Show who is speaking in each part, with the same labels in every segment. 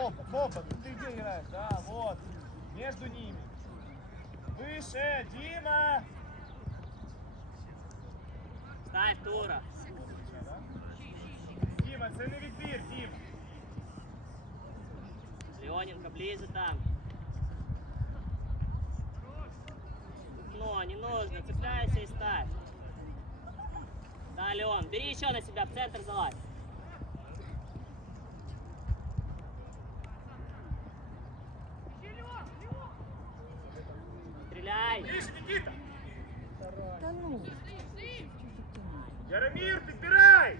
Speaker 1: Хопа, хопа, ты где играешь? Да, вот. Между ними. Выше, Дима!
Speaker 2: Ставь, Тура.
Speaker 1: Дима, це не відбір, Дім.
Speaker 2: Леоненко ближе там. Но не нужно, цепляйся и ставь. Да, Леон, бери еще на себя, в центр залазь. Стреляй!
Speaker 1: Ближче, Никита!
Speaker 3: Та ну.
Speaker 1: Яромир, підбирай!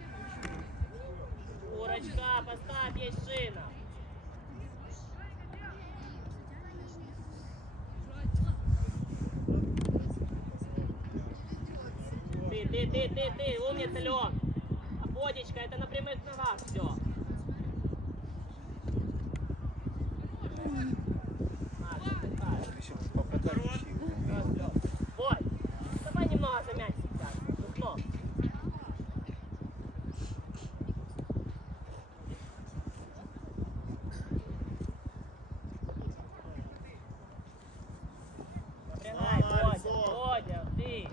Speaker 2: Курочка, поставь, есть шина. Ты, ты, ты, ты, ты, умница, Леон. Обводичка, это на прямых ногах все. Бой, давай немного замять сейчас. Духно. Напрягай,
Speaker 1: Слава,
Speaker 2: Бодя,
Speaker 1: Альцо.
Speaker 2: Бодя, ты.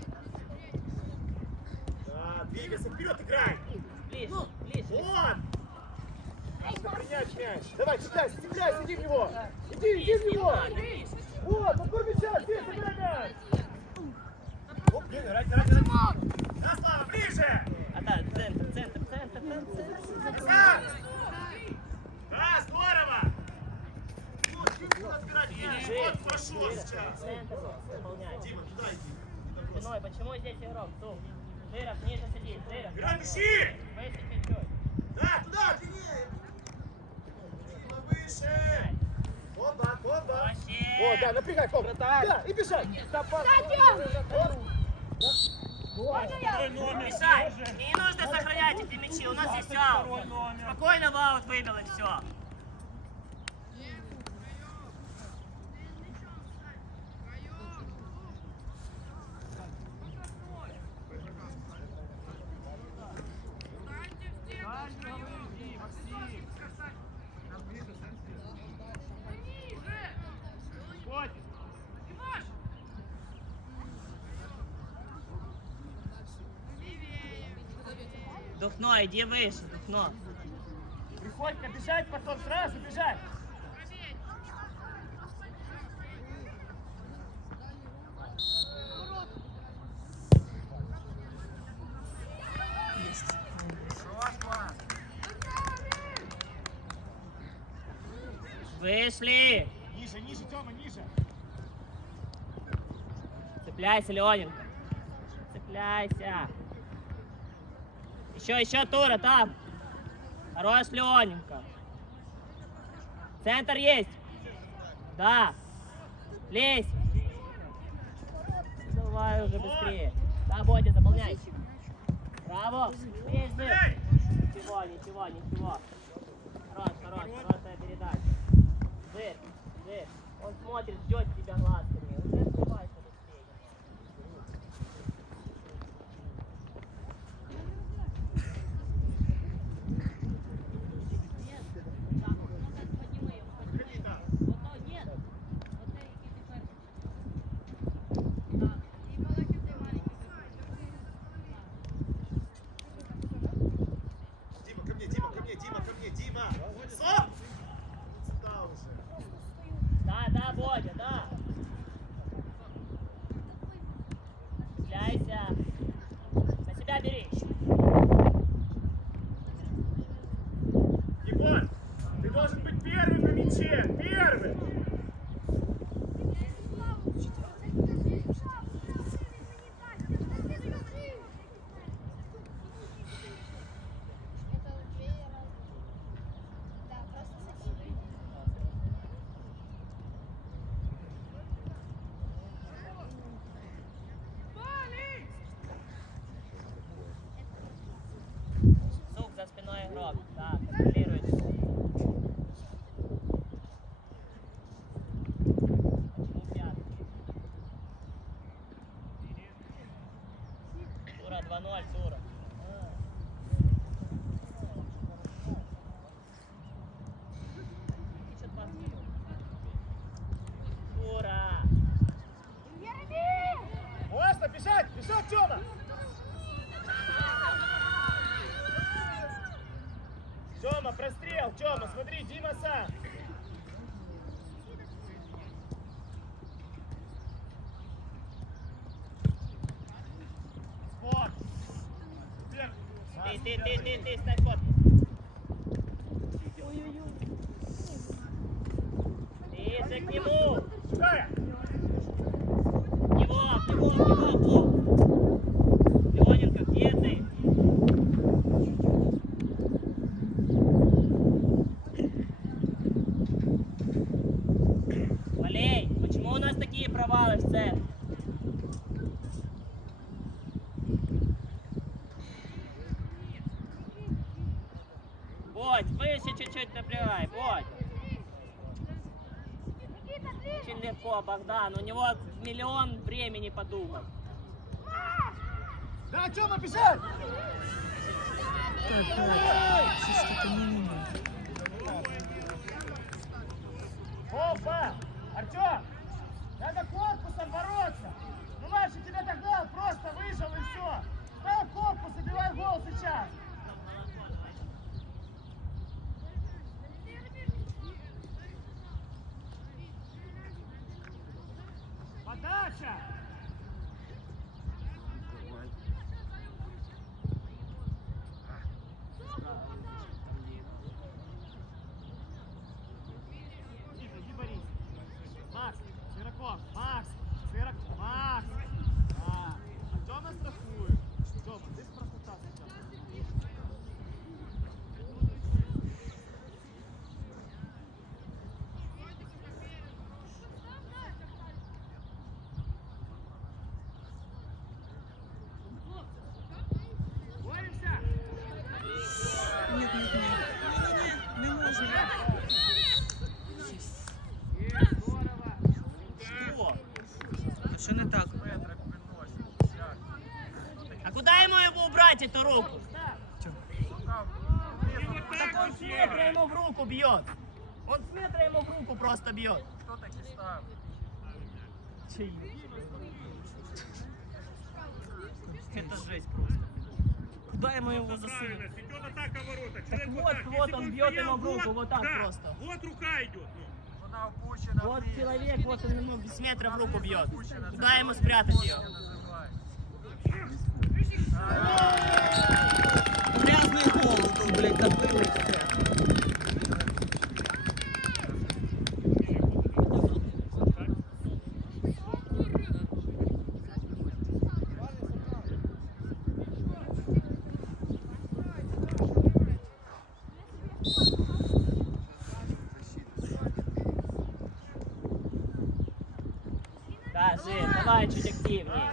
Speaker 1: Да, двигайся, вперед играй!
Speaker 2: Ближе, ближе.
Speaker 1: Вот! Надо принять мяч. Давай, цепляйся, цепляйся, иди в него! Иди, иди в него! Вот, подбор мяча, здесь, забирай мяч! Оп, блин, играть, играть, играть! Да, Слава, ближе!
Speaker 2: А да, центр, центр, центр, центр.
Speaker 1: Да! Да, здорово! Вот, надо отбирать мяч. Вот, пошел сейчас! Дима, туда иди.
Speaker 2: Спиной, почему здесь игрок? Тух. Жиров, ниже садись, Жиров.
Speaker 1: Играй,
Speaker 2: чуть-чуть.
Speaker 1: Да, туда, длиннее! Дима, выше! Опа!
Speaker 2: Вообще.
Speaker 1: О, да, напрягай, Ком. Да, и бежать.
Speaker 2: Мешай! Не нужно сохранять эти мячи, у нас есть аут. Спокойно в аут выбил и все. Духно, иди выше, Духно.
Speaker 1: Приходько бежать, потом сразу бежать.
Speaker 2: Вышли!
Speaker 1: Ниже, ниже, Тёма, ниже.
Speaker 2: Цепляйся, Леоненко. Цепляйся. Еще, еще Тура там. Хорош, Леоненко. Центр есть. Да. Лезь. Давай уже быстрее. Да, Бодя, заполняй. Браво. Лезь, Зыр. Ничего, ничего, ничего. Хорош, хорош, хорошая передача. Зыр, Зыр. Он смотрит, ждет тебя глазками.
Speaker 1: Ты,
Speaker 2: ты, ты, ты, ставь фотку. Ближе к нему.
Speaker 1: Сюда!
Speaker 2: В Него, в него, в него, Бог. Леоненко, где ты? Валей, почему у нас такие провалы в центре? Бодь, выше чуть-чуть напрягай, Бодь. Очень Богдан. У него миллион времени подумать.
Speaker 1: Да, Тёма, бежать!
Speaker 3: Так, так. Что-то не видно.
Speaker 1: Опа! Артем! Надо корпусом бороться! Ну Маша тебя догнал, просто выжил и все! Стал корпус, забивай гол сейчас! Подача! Тихо, иди Борис. Макс, Свераков, Макс, Сверак, Макс. А, Артема страхует. Тёма, здесь простота сейчас. Боремся?
Speaker 3: Нет, нет, нет. Не, не, не можу.
Speaker 1: Есть, здорово.
Speaker 2: Что?
Speaker 3: А що не так?
Speaker 2: А куда ему эту руку? Так он с метра ему в руку бьет. Он с метра ему в руку просто бьет.
Speaker 4: Хто таки став?
Speaker 2: Это жесть просто. Куда ему его засунуть?
Speaker 5: Идет атака ворота.
Speaker 2: Так вот,
Speaker 5: так.
Speaker 2: вот он бьет ему в руку,
Speaker 5: вот,
Speaker 2: так
Speaker 5: да,
Speaker 2: просто.
Speaker 5: Вот рука идет. ну.
Speaker 2: Вот человек, вот он ему с метра в руку бьет. Куда ему спрятать ее?
Speaker 3: І все.
Speaker 2: Да, Жень, давай чуть активнее.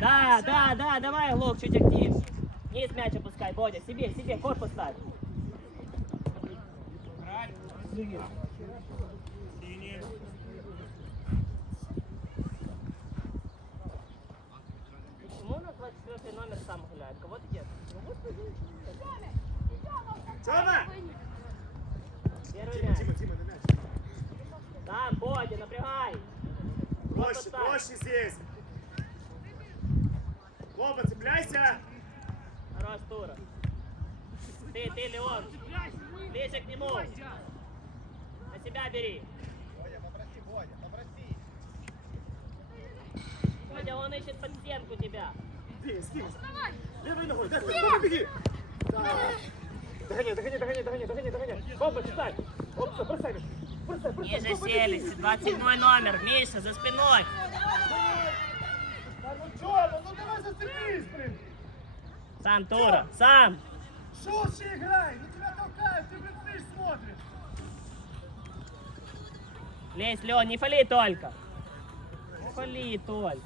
Speaker 2: Да, да, да, давай, Лук, чуть активнее. Бодя, себе, себе, корпус ставь. Почему у нас 24 номер сам гуляет? Кого-то нет?
Speaker 1: Тёма!
Speaker 2: Первый мяч.
Speaker 1: Дима, Дима, на мяч.
Speaker 2: Там, Бодя, напрягай.
Speaker 1: Проще, проще здесь. Лоба, цепляйся.
Speaker 2: Хорош, Тура. Ты, ты, Леон. Ближе к нему. На себя бери. Бодя, он ищет под стенку тебя.
Speaker 1: Здесь, здесь. Левой ногой, дай, беги. Да. Догоняй, догоняй, догоняй, догоняй, догоняй, догоняй. Коба, читай. Оп, все, бросай. Бросай, бросай.
Speaker 2: Ниже
Speaker 1: Коба,
Speaker 2: селись.
Speaker 1: беги.
Speaker 2: 27 номер. Миша, за спиной.
Speaker 1: Да ну Тёма, ну давай зацепись, блин.
Speaker 2: Сам, Тура, сам.
Speaker 1: Шурши играй, ну тебя толкают, ты, блин, стоишь, смотришь.
Speaker 2: Лезь, Леон, не фали только. Не фали только.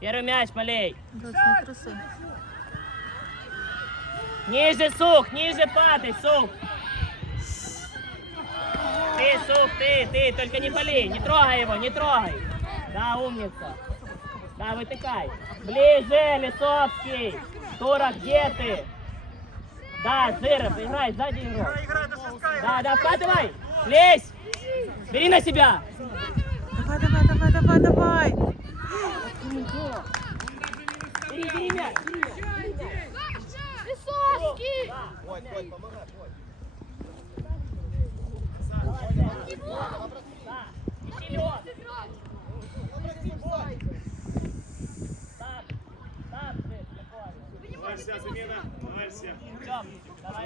Speaker 2: Первый мяч, малей.
Speaker 3: Да.
Speaker 2: Ниже, сух, ниже падай, сух. Ты, сух, ты, ты, только не пали, не трогай его, не трогай. Да, умница. Да, вытыкай. Ближе, Лисовский. Тура, где ты? Да, Зыров, играй, сзади игрок.
Speaker 4: Грай, грай, до свистка,
Speaker 2: Да, да, вкатывай. Лезь. Бери на себя.
Speaker 3: Давай, давай, давай, давай, давай.
Speaker 2: Бери, бери мяч! Да,
Speaker 5: Водь, Водь, помогай, Водь.
Speaker 2: да. Ищи Лёд. Так, так, Свет, спокойно.
Speaker 1: Вася, замена. Вася.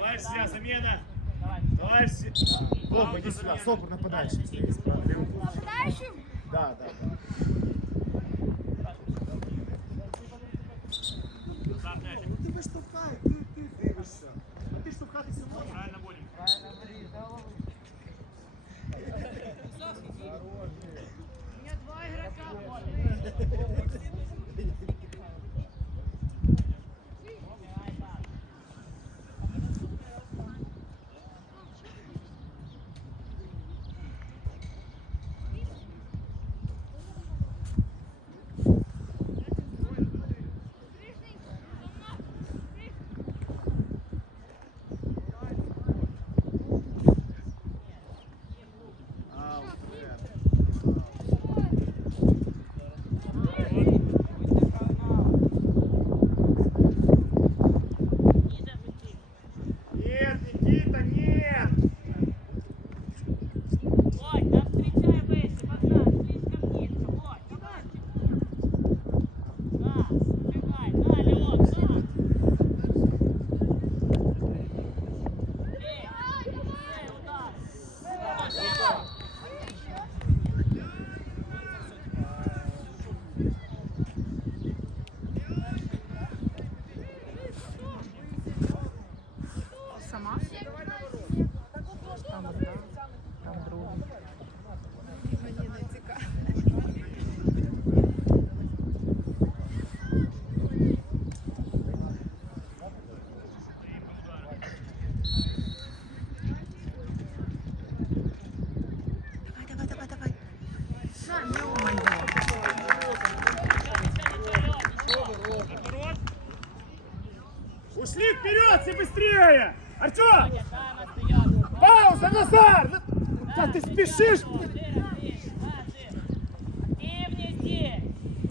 Speaker 1: Вася, замена. Вася.
Speaker 5: Сопор, иди сюда, Сопор нападающий. левый. Да, да, да.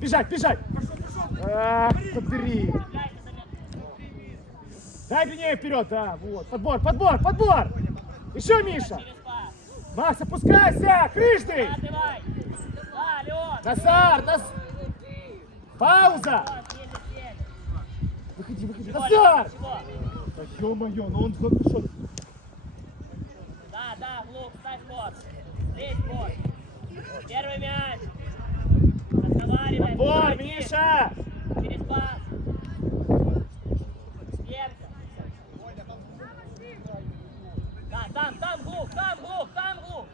Speaker 1: Бежать, бежать. Ах, подбери. Дай длиннее вперед, да, вот. Подбор, подбор, подбор. Еще, Миша. Макс, опускайся,
Speaker 2: Леон.
Speaker 1: Назар, Нас... Пауза. Выходи, выходи.
Speaker 2: Чего?
Speaker 1: Да ё-моё, ну он вот что?
Speaker 2: Да, да, глуп, ставь ход. Лезь в бой. Первый мяч. Молодец.
Speaker 1: Миша.
Speaker 2: Через пас. Да, там, там глуп, там глуп, там глуп.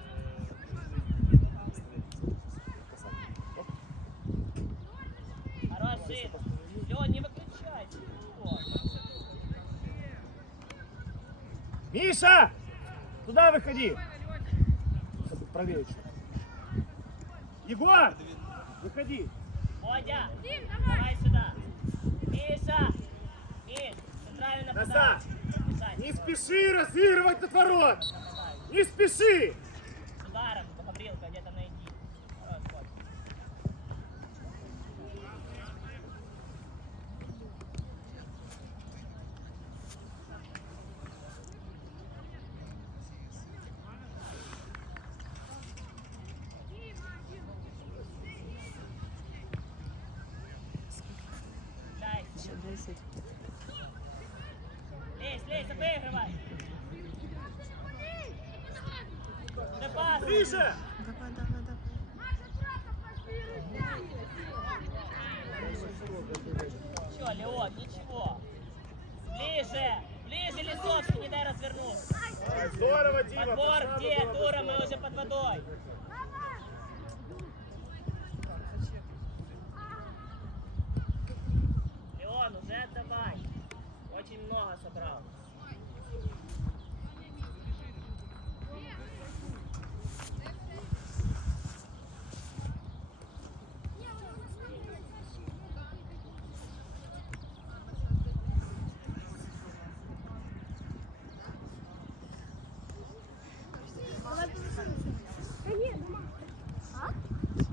Speaker 2: Хорош, Жид. Лён, не выключайся. Вот.
Speaker 1: Миша! Туда выходи. Чуть. Егор! Выходи.
Speaker 2: Водя, давай сюда. Миша, Миш, центральный нападающий.
Speaker 1: Не спеши разыгрывать от ворот. Не спеши.
Speaker 2: С ударом, Гаврилка, где-то найди. Хорош, ход.
Speaker 3: 10.
Speaker 2: лезь, лезь, обыгрывай.
Speaker 1: Ближе.
Speaker 3: Давай, давай, давай.
Speaker 2: Ничего, Леон, ничего. Ближе, ближе, Лисовский, не дай развернуться.
Speaker 1: Здорово, Дима.
Speaker 2: Подбор где, Тура, мы уже под водой. Леон, уже отдавай. Очень много собрал.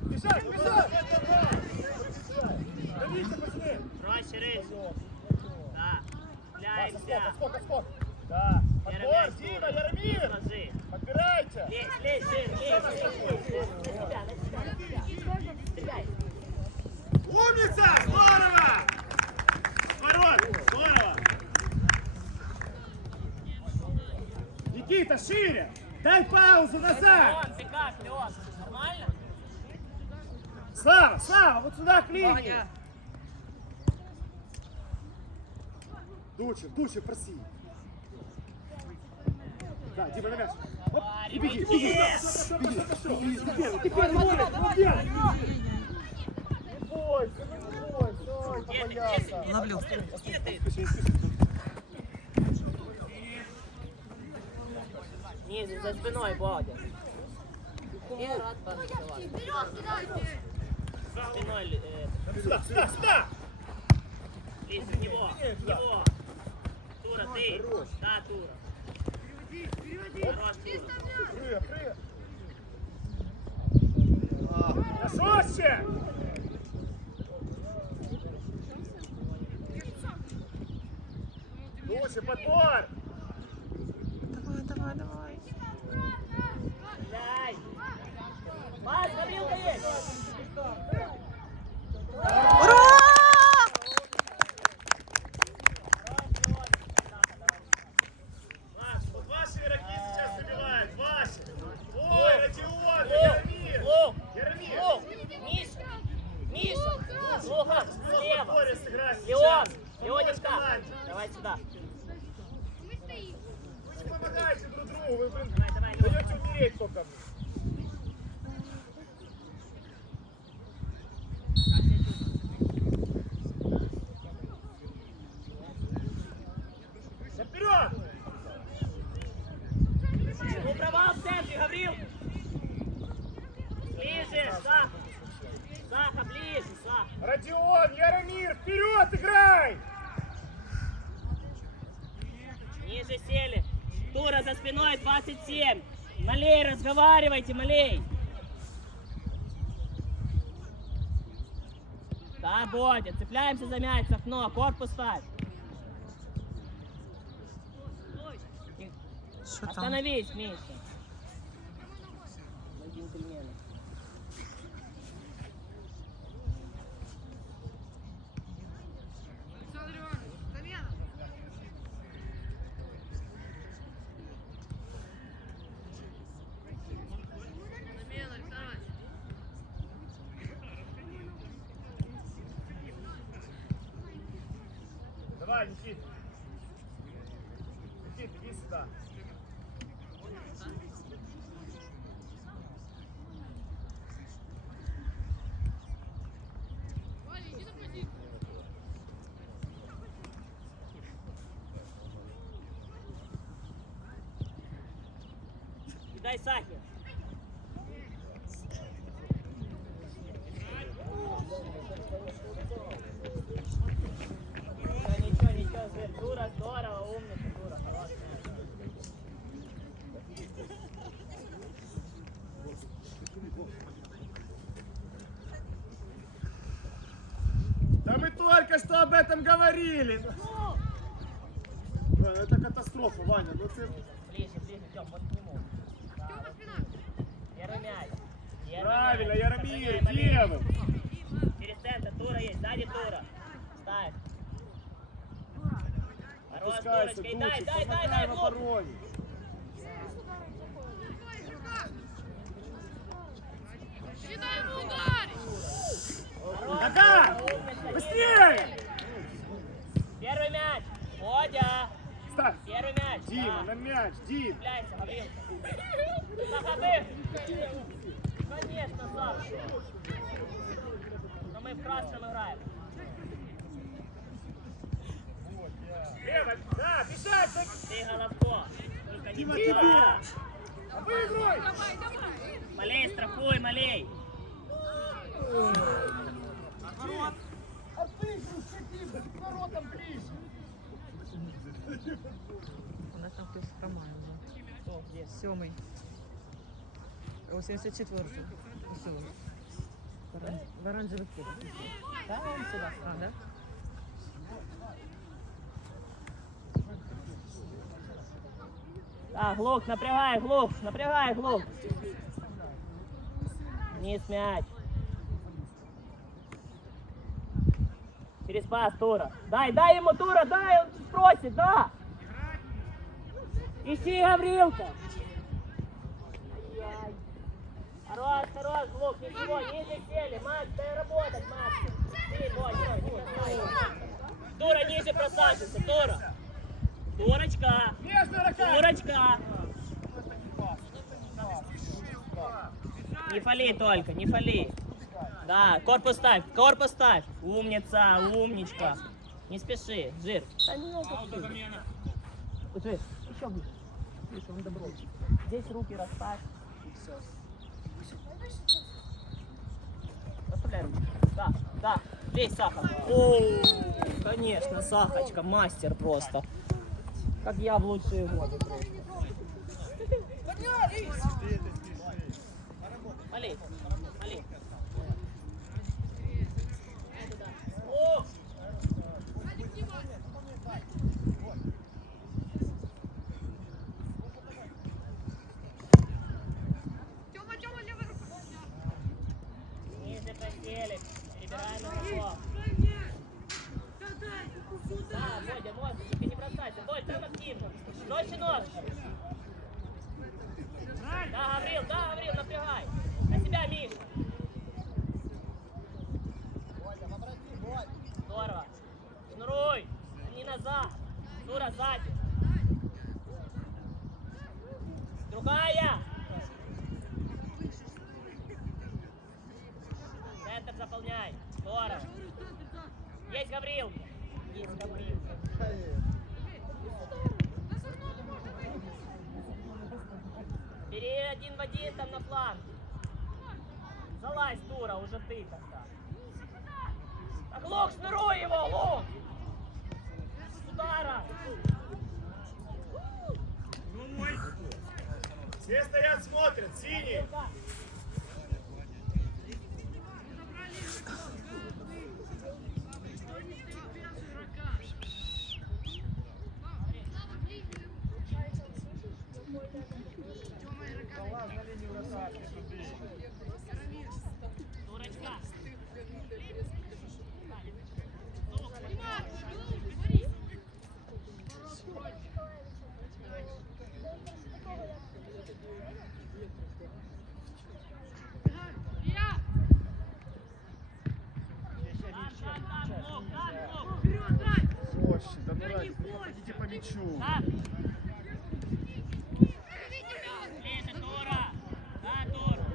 Speaker 1: Бежать, бежать.
Speaker 5: Никита, шире! Дай паузу назад!
Speaker 2: Леон, ты как, Леон? Нормально?
Speaker 5: Слава, Слава, вот сюда к линии!
Speaker 3: Ваня.
Speaker 1: Дучев, Дучев, проси. Да, Дима, на мяч. Оп, и беги, беги.
Speaker 2: Yes!
Speaker 1: Беги, беги, ты первый, Боря. Не бойся, не бойся, ой, побоялся.
Speaker 3: Ловлю.
Speaker 2: Ниже, за спиной, Бодя. Я рад. За спиной,
Speaker 5: Сюда, сюда, сюда!
Speaker 2: Лиза, него. Тура, ты. Да, Тура. Хорош, Тура.
Speaker 1: Прыгай, прыгай.
Speaker 5: Жестче!
Speaker 1: Дучев, подбор.
Speaker 3: Давай, давай, давай.
Speaker 2: Дай. Пас, Гаврилка есть.
Speaker 3: Ура!
Speaker 1: Маш, вот ваши игроки сейчас забивают, ваши. Ой, Родион, Ярмир.
Speaker 2: Лук,
Speaker 1: Ярмир.
Speaker 2: Лук, Миша, Миша, Лука, слева.
Speaker 1: Боря сыграть
Speaker 2: Леон,
Speaker 1: сейчас.
Speaker 2: Леонечка,
Speaker 1: команде.
Speaker 2: давай сюда.
Speaker 1: Вы же помогаете друг другу, вы, блин,
Speaker 2: Давай, давай, Леон.
Speaker 1: даете умереть только.
Speaker 5: Да вперед!
Speaker 2: Ну, провал в центре, Гаврил. Ближе, Саха. Саха, ближе, Саха.
Speaker 5: Родион, Яромир, вперед играй!
Speaker 2: Ниже сели. Тура за спиной 27. Малей, разговаривайте, малей. Да, Бодя, цепляемся за мяч с окно, корпус ставь. Остановись, Миша. Мы джентльмены.
Speaker 5: Давай, Никит. Никит, иди сюда.
Speaker 2: Дай Сахе. Да ничего, ничего, Зверь, Тура, здорово, умница, Тура, хорош мяч.
Speaker 5: Да мы только что об этом говорили.
Speaker 1: Это катастрофа, Ваня, ну ты...
Speaker 2: Ближе, ближе, Тём, вот к нему. Первый
Speaker 5: Правильно. Яромир, левым.
Speaker 2: Через центр, Тура есть, сзади Тура. Ставь. Хорош, Турочка, и дай, дай, дай,
Speaker 1: помогай
Speaker 2: дай,
Speaker 1: в
Speaker 2: в умница,
Speaker 5: Быстрее!
Speaker 2: Первый мяч. Водя.
Speaker 5: Ставь.
Speaker 2: Первый мяч.
Speaker 1: Дима,
Speaker 2: Да.
Speaker 1: на мяч, Дим.
Speaker 2: Цепляйся, Гаврилка. Заходи. Конечно, Саша. Но мы в красном играем.
Speaker 5: Лево, да, бежать!
Speaker 2: Ты головко. Только не
Speaker 1: Дима,
Speaker 2: туда.
Speaker 1: тебе!
Speaker 5: Выиграй!
Speaker 2: Малей, страхуй, малей.
Speaker 3: У нас там хтось хромає вже.
Speaker 2: Кто, где?
Speaker 3: Сьомий. 84-й. Ось він. В оран- В оранжевих куртках.
Speaker 2: Да, он сюда.
Speaker 3: А, да?
Speaker 2: Так, глух, напрягай, глух, напрягай, глух. Вниз мяч. Через пас, Тура. Дай, дай ему, Тура, дай, он просит, да. Ищи, Гаврилка! Хорош, хорош, Лук, ничего, ниже сели. Макс, дай работать, Макс. Ты, бой, бой, бой, бой. Тура, ниже просаживайся, Тура. Турочка,
Speaker 5: Между руками!
Speaker 2: Турочка. Не фали только, не фали. Да, корпус ставь, корпус ставь. Умница, умничка. Не спеши, жир. Да не надо спешить. Вот, Жир, еще ближе. Видишь, он добро. Здесь руки расставь. И все. Расставляй руки. Да, да. Лезь, Саха. О, конечно, Сахочка, мастер просто. Как я в лучшие годы просто малей. О! Ниже постели. Перебираем на него. Да, Бодя, можно, только не бросайся. Бодь, там активно. Жестче нож. Да, Гаврил, да, Гаврил, напрягай. На себя, Миша. Здорово. Шнуруй. Не назад. Тура сзади. Другая. Центр Здорово. Есть Гаврил. Есть Гаврил. Бери один в один там на фланг. Залазь, дура, уже ты тогда. Так, Лук, шнуруй его, Лук! С удара!
Speaker 1: Все стоят, смотрят, синий.
Speaker 2: Дурочка! Так, так, так, Лук, так, Лук!
Speaker 1: Проще, добирайте, проходите по мячу.
Speaker 2: Так! Ближе, Тура! Да, Тура!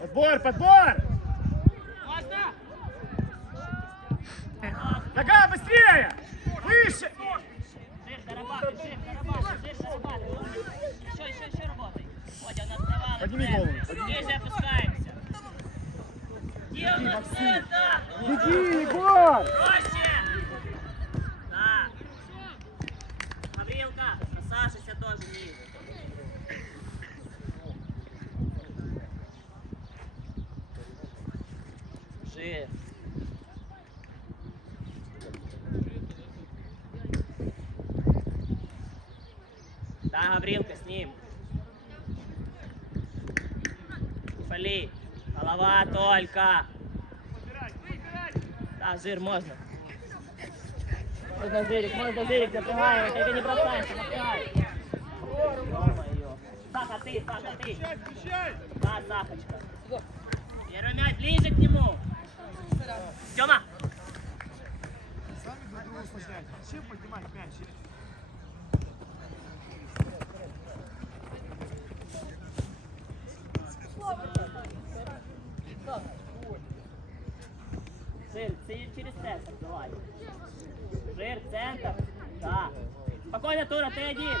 Speaker 2: Так,
Speaker 5: Подбор, подбор! Нога быстрее! Выше!
Speaker 2: Еще, еще, еще работай. Водя, у нас.
Speaker 1: Подними голову.
Speaker 2: Ниже опускаемся.
Speaker 5: Беги, Егор!
Speaker 2: Проще! Да. Гаврилка, просаживайся тоже ниже. Жир. Да, Гаврилка, с ним. Фали. Голова только. Да, жир можно. Можно жирик, можно жирик, напрягаем, только не бросайся, напрягай. Ё-моё. Саха, ты, Саха, ты. Да, Сахочка. Первый мяч ближе к нему. Тёма.
Speaker 1: Сами друг друга усложняйте. Зачем поднимать мяч?
Speaker 2: Жир, ты через центр, давай. Жир, центр. Да. Спокойно, Тура, ты один.